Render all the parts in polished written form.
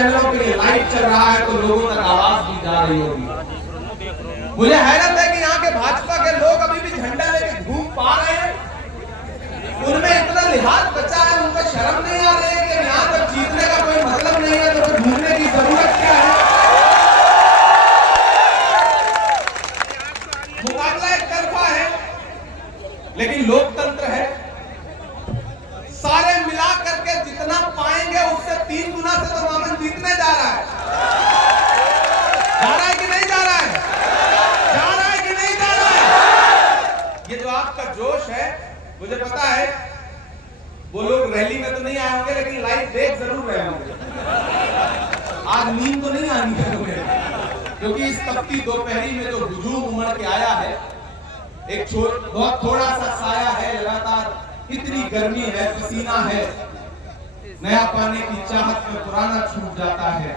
चैनलों पे लाइव चल रहा है तो लोगों तक आवाज भी जा रही होगी। मुझे हैरत है कि यहाँ के भाजपा के लोग अभी भी झंडा लेके घूम पा रहे हैं, उनमें इतना लिहाज बचा है, उनको शर्म नहीं आ रही है कि यहाँ तक जीतने का कोई मतलब नहीं है तो घूमने की जरूरत क्या है। मुकाबला एक तरफा है लेकिन लोकतंत्र है, सारे मिला करके जितना पाएंगे उससे 3 गुना से तो मामन जीतने जा रहा है। जा रहा है कि नहीं जा रहा है? जा रहा है कि नहीं जा रहा है? ये जो आपका जोश है, मुझे पता है वो लोग रैली में तो नहीं आए होंगे लेकिन लाइव देख जरूर रहे होंगे। आज नींद तो नहीं आनी है तुम्हें, क्योंकि इस तपती दोपहरी में जो हुजूम उमड़ के आया है, एक बहुत थोड़ा सा साया है, लगातार इतनी गर्मी है, पसीना है, नया पाने की चाहत में पुराना छूट जाता है,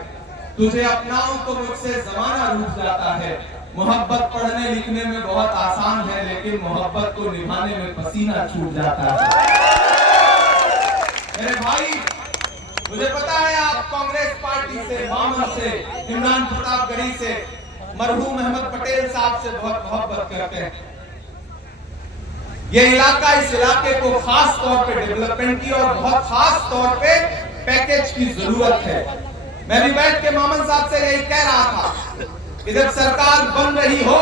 तुझे अपनाऊं तो मुझसे जमाना रूठ जाता है, मोहब्बत पढ़ने लिखने में बहुत आसान है लेकिन मोहब्बत को निभाने में पसीना छूट जाता है। मेरे भाई, मुझे पता है आप कांग्रेस पार्टी से, मामन से, इमरान प्रतापगढ़ी से, मरहूम अहमद पटेल साहब से बहुत मोहब्बत करते हैं। ये इलाका, इस इलाके को खास तौर पे डेवलपमेंट की और बहुत खास तौर पे पैकेज की जरूरत है। मैं भी बैठ के मामन साहब से यही कह रहा था कि जब सरकार बन रही हो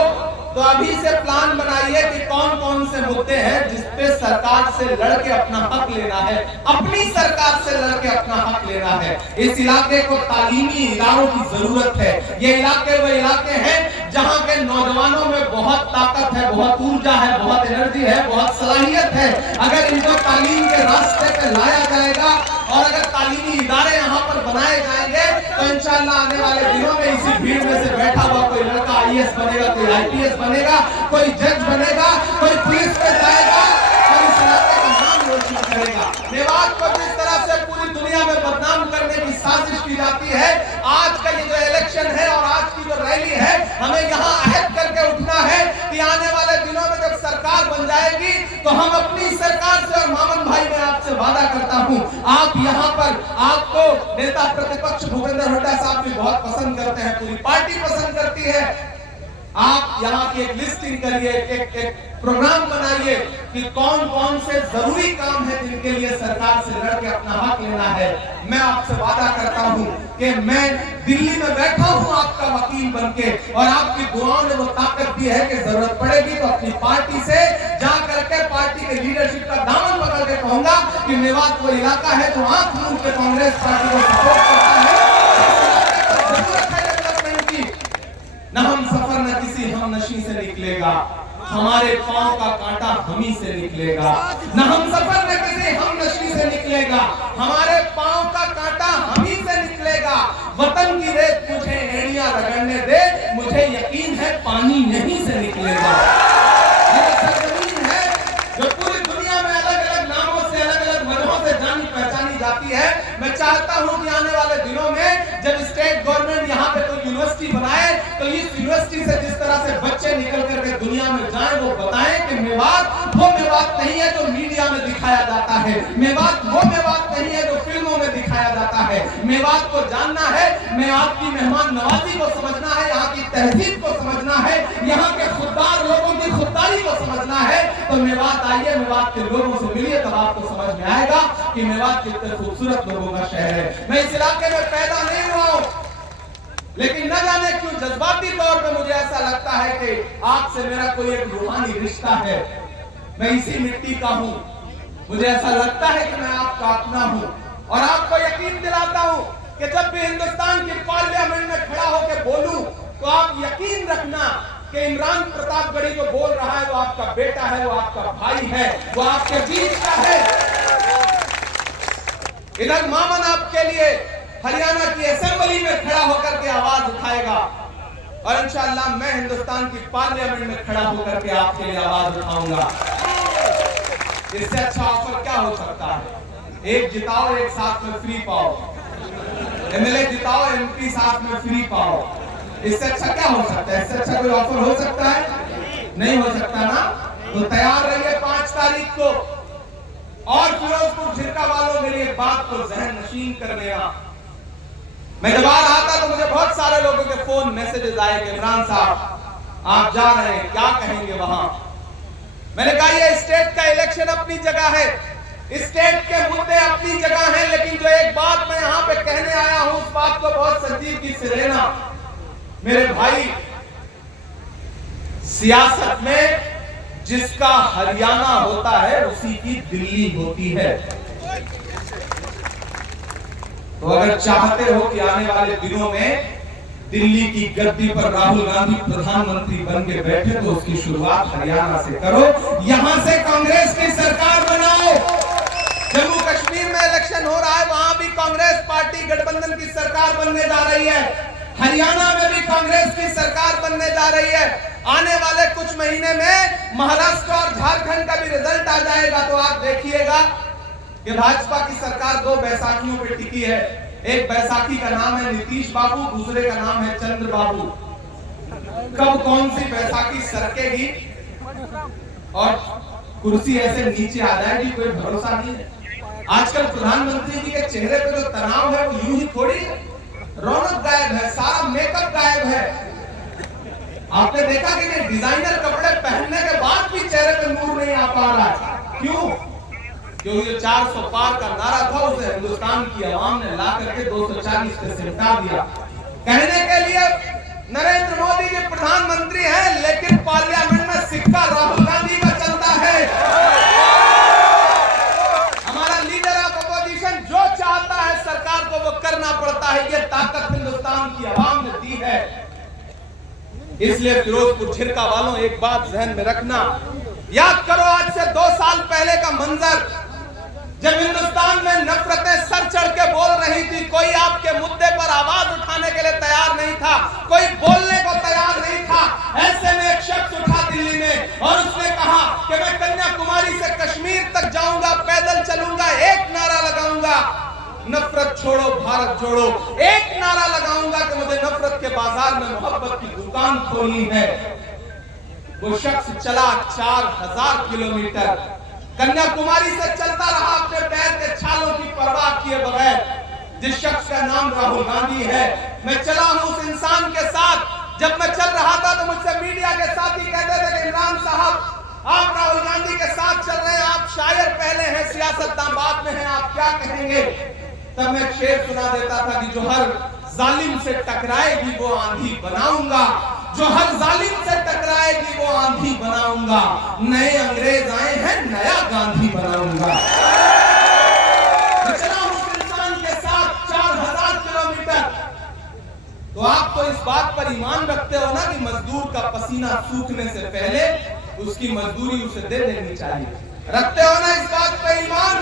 तो अभी से प्लान बनाइए कि कौन कौन से मुद्दे हैं जिसपे सरकार से लड़के अपना हक लेना है, अपनी सरकार से लड़के अपना हक लेना है। इस इलाके को तालीमी इदारों की जरूरत है। ये इलाके वो इलाके हैं जहां के नौजवानों में बहुत ताकत है, बहुत ऊर्जा है, बहुत एनर्जी है, बहुत सलाहियत है। अगर इनको तालीम के रास्ते पे लाया जाएगा और अगर तालीमी इदारे यहाँ पर बनाए जाएंगे तो इंशाअल्लाह आने वाले दिनों में इसी भीड़ में से बैठा हुआ कोई लड़का आईएएस बनेगा, कोई आईपीएस बनेगा, कोई जज बनेगा, कोई पुलिस में जाएगा, कोई इस इलाके का नाम रोशन करेगा। मेवात को जिस तरह से पूरी दुनिया में बदनाम करने की साजिश की जाती है, आज का ये जो इलेक्शन है और आज की जो रैली है, हमें यहाँ अहद करके उठना है कि आने वाले दिनों में जब सरकार बन जाएगी तो हम अपनी सरकार से, और मामन भाई मैं आपसे वादा करता हूँ, आप यहाँ पर, आपको नेता प्रतिपक्ष भूपेंद्र हुड्डा साहब भी बहुत पसंद करते हैं, पूरी पार्टी पसंद करती है। आप यहाँ की एक लिस्टिंग करिए, एक प्रोग्राम बनाइए कि कौन कौन से जरूरी काम है जिनके लिए सरकार से लड़के अपना हक लेना है। मैं आपसे वादा करता हूँ कि मैं दिल्ली में बैठा हूँ आपका वकील बनके, और आपकी दुआओं ने वो ताकत दी है कि जरूरत पड़ेगी तो अपनी पार्टी से जा करके पार्टी के लीडरशिप का दामन पकड़ के कहूंगा कि मेवात वो इलाका है जो आंख मूंद के कांग्रेस पार्टी को सपोर्ट करता है। जरूरत है डेवलपमेंट की। न हम सफर न किसी हम नशी से निकलेगा, हमारे पांव का कांटा हम ही से निकलेगा। न हम सफर न किसी हम नशी से निकलेगा, हमारे पांव का कांटा हम ही से निकलेगा। वतन की रेत मुझे एड़ियां रगड़ने दे, मुझे यकीन है पानी नहीं से निकलेगा। ये सरजमीन है जो पूरी दुनिया में अलग अलग नामों से, अलग अलग वजहों से जानी पहचानी जाती है। मैं चाहता हूं कि आने वाले दिनों में जब स्टेट गवर्नमेंट यहाँ पे कोई यूनिवर्सिटी बनाए तो इस यूनिवर्सिटी से जिस तरह से बच्चे निकल करके दुनिया में जाएं, वो बताएं कि मेवात वो मेवात नहीं है जो मीडिया में दिखाया जाता है, मेवात वो मेवात नहीं है जो फिल्मों में दिखाया जाता है। मेवात को जानना है, मेवात की मेहमान नवाजी को समझना है, यहाँ की तहजीब को समझना है, यहाँ के खुददार लोगों की खुददारी को समझना है। तो मेवात आइए, मेवात के लोगों से मिलिए, तब आपको समझ में आएगा कि मेवात कितने खूबसूरत लोगों का शहर है। मैं इस इलाके में पैदा नहीं हुआ हूं, लेकिन न जाने क्यों जज्बाती तौर पे मुझे ऐसा लगता है कि आपसे मेरा कोई एक रूहानी रिश्ता है। मैं इसी मिट्टी का हूं, मुझे ऐसा लगता है कि मैं आपका अपना हूं, और आपको यकीन दिलाता हूं कि जब भी हिंदुस्तान की पार्लियामेंट में खड़ा होकर बोलूं तो आप यकीन रखना कि इमरान प्रतापगढ़ी जो बोल रहा है वो आपका बेटा है, वो आपका भाई है, वो आपके बीच का है। इधर मामन आपके लिए हरियाणा की असेंबली में खड़ा होकर के आवाज उठाएगा, और इंशाअल्लाह मैं हिंदुस्तान की पार्लियामेंट में खड़ा होकर के आपके लिए आवाज उठाऊंगा। इससे अच्छा ऑफर क्या हो सकता है? एक जिताओ, एक साथ में फ्री पाओ, एमएलए जिताओ, एमपी साथ में फ्री पाओ। इससे अच्छा क्या हो सकता है? इससे अच्छा कोई ऑफर हो सकता है? नहीं हो सकता ना। तो तैयार रहिए 5 तारीख को, और फिरोजपुर झिरका वालों मेरी एक बात को जहन नशीन कर लेना मैं जब आ रहा था तो मुझे बहुत सारे लोगों के फोन मैसेजेस आए कि इमरान साहब आप जा रहे हैं, क्या कहेंगे वहां। मैंने कहा ये स्टेट का इलेक्शन अपनी जगह है, स्टेट के मुद्दे अपनी जगह हैं, लेकिन जो एक बात मैं यहां पे कहने आया हूं उस बात को बहुत संजीदगी से लेना। मेरे भाई, सियासत में जिसका हरियाणा होता है उसी की दिल्ली होती है। तो अगर चाहते हो कि आने वाले दिनों में दिल्ली की गद्दी पर राहुल गांधी प्रधानमंत्री बन के बैठे तो उसकी शुरुआत हरियाणा से करो, यहां से कांग्रेस की सरकार बनाओ। जम्मू कश्मीर में इलेक्शन हो रहा है, वहां भी कांग्रेस पार्टी गठबंधन की सरकार बनने जा रही है, हरियाणा में भी कांग्रेस की सरकार बनने जा रही है। आने वाले कुछ महीने में महाराष्ट्र और झारखंड का भी रिजल्ट आ जाएगा तो आप देखिएगा कि भाजपा की सरकार दो बैसाखियों पे टिकी है। एक बैसाखी का नाम है नीतीश बाबू, दूसरे का नाम है चंद्र बाबू। कब कौन सी बैसाखी सरकेगी और कुर्सी ऐसे नीचे आ जाएगी, कोई भरोसा नहीं है। आजकल प्रधानमंत्री जी के चेहरे पे जो तनाव है वो यूं ही थोड़ी, रौनक गायब है, सारा मेकअप गायब है। आपने देखा कि डिजाइनर कपड़े पहनने के बाद भी चेहरे पे नूर नहीं आ पा रहा है। क्यों? क्योंकि जो 400 पार का नारा था उसे हिंदुस्तान की आवाम ने ला करके 240 से सिमटा दिया। कहने के लिए नरेंद्र मोदी जी प्रधानमंत्री हैं, लेकिन पार्लियामेंट में सिक्का राहुल गांधी का चलता है। हमारा लीडर ऑफ अपोजिशन जो चाहता है सरकार को वो करना पड़ता है। ये ताकत हिंदुस्तान की आवाम ने दी है। इसलिए फिरोजपुर झिरका वालों, एक बात जहन में रखना, याद करो आज से 2 साल पहले का मंजर, जब हिंदुस्तान में नफरतें सर चढ़ के बोल रही थी, कोई आपके मुद्दे पर आवाज उठाने के लिए तैयार नहीं था, कोई बोलने को तैयार नहीं था। ऐसे में एक शख्स उठा दिल्ली में और उसने कहा कि मैं कन्याकुमारी से कश्मीर तक जाऊंगा, पैदल चलूंगा, एक नारा लगाऊंगा, नफरत छोड़ो भारत जोड़ो। एक नारा लगाऊंगा कि मुझे नफरत के बाजार में मोहब्बत की दुकान खोलनी है। वो शख्स चला 4000 किलोमीटर, कन्याकुमारी से चलता रहा अपने पैर के छालों की परवाह किए बगैर। जिस शख्स का नाम राहुल गांधी है, मैं चला हूं उस इंसान के साथ। जब मैं चल रहा था तो मुझसे मीडिया के साथी कहते थे कि इमरान साहब आप राहुल गांधी के साथ चल रहे हैं, आप शायर पहले हैं, सियासतदान बाद में हैं, आप क्या कहेंगे? तब मैं शेर सुना देता था कि जो हर जालिम से टकराएगी वो आंधी बनाऊंगा, जो हर जालिम से टकराएगी वो आंधी बनाऊंगा, नए अंग्रेज आए हैं नया गांधी बनाऊंगा। चला उस इंसान के साथ 4000 किलोमीटर। तो आप तो इस बात पर ईमान रखते हो ना कि मजदूर का पसीना सूखने से पहले उसकी मजदूरी उसे दे देनी चाहिए। रखते हो ना इस बात पर ईमान?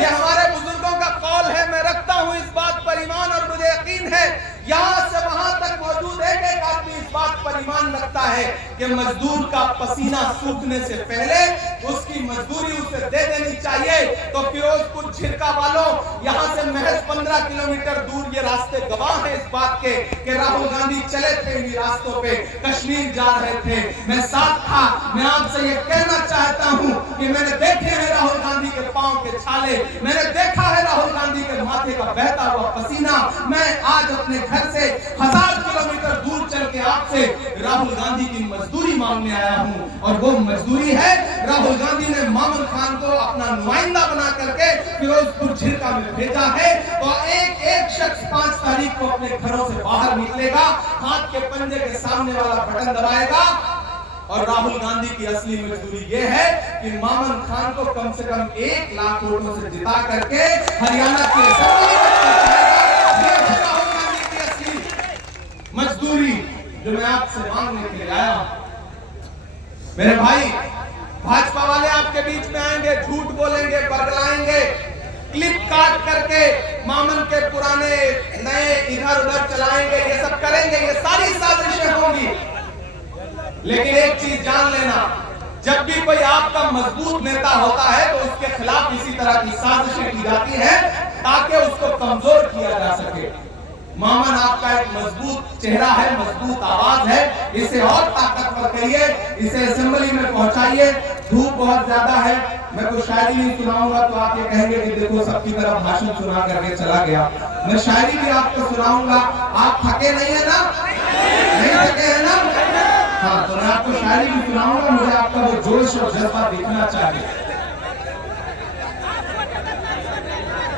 ये हमारे बुजुर्गों का कौल है, मैं रखता हूं इस बात पर ईमान। और मुझे यकीन है यहां से वहां तक मौजूद एक एक आदमी इस बात पर ईमान रखता है कि मजदूर का पसीना सूखने से पहले उसकी मजदूरी उसे दे देनी चाहिए। तो फिरोजपुर झिरका वालों, यहां से महज 15 किलोमीटर दूर ये रास्ते गवाह हैं इस बात के कि राहुल गांधी चले थे इन रास्तों पे, कश्मीर जा रहे थे, मैं साथ था। मैं आपसे ये कहना चाहता हूं कि मैंने देखे हैं राहुल गांधी के पांव के छाले, मैंने देखा है राहुल गांधी के माथे का बहता हुआ पसीना। मैं आज अपने घर से 1000 किलोमीटर दूर चल के आपसे राहुल गांधी की मजदूरी मांगने आया हूं। और वो मजदूरी है, राहुल गांधी ने मामन खान को अपना नुमाइंदा बना करके फिरोजपुर झिरका में भेजा है। तो एक एक शख्स 5 तारीख को अपने घरों से बाहर निकलेगा, हाथ के पंजे के सामने वाला बटन दबाएगा और राहुल गांधी की असली मजदूरी ये है कि मामन खान को कम से कम 1 लाख वोटों से जिता करके हरियाणा की असेंबली में पहुंचाएगा। राहुल गांधी की असली मजदूरी जो मैं आपसे मांगने के लिए आया हूं। मेरे भाई, भाजपा वाले आपके बीच में आएंगे, झूठ बोलेंगे, बरगलाएंगे, क्लिप काट करके मामन के पुराने नए इधर उधर चलाएंगे, ये सब करेंगे, ये सारी साजिशें होंगी। लेकिन एक चीज जान लेना, जब भी कोई आपका मजबूत नेता होता है तो उसके खिलाफ इसी तरह की साजिशें की जाती हैं ताकि उसको कमजोर किया जा सके। मामन आपका एक मजबूत चेहरा है, मजबूत आवाज है, इसे और ताकतवर करिए, इसे असेंबली में पहुंचाइए। धूप बहुत ज्यादा है, मैं कोई शायरी नहीं सुनाऊंगा तो आप ये कहेंगे कि देखो सबकी तरफ भाषण सुना करके चला गया। मैं शायरी भी आपको सुनाऊंगा, आप थके नहीं है ना? नहीं थके है ना? हाँ, तो मैं आपको शायरी भी सुनाऊंगा, मुझे आपका वो जोश और जज्बा देखना चाहिए।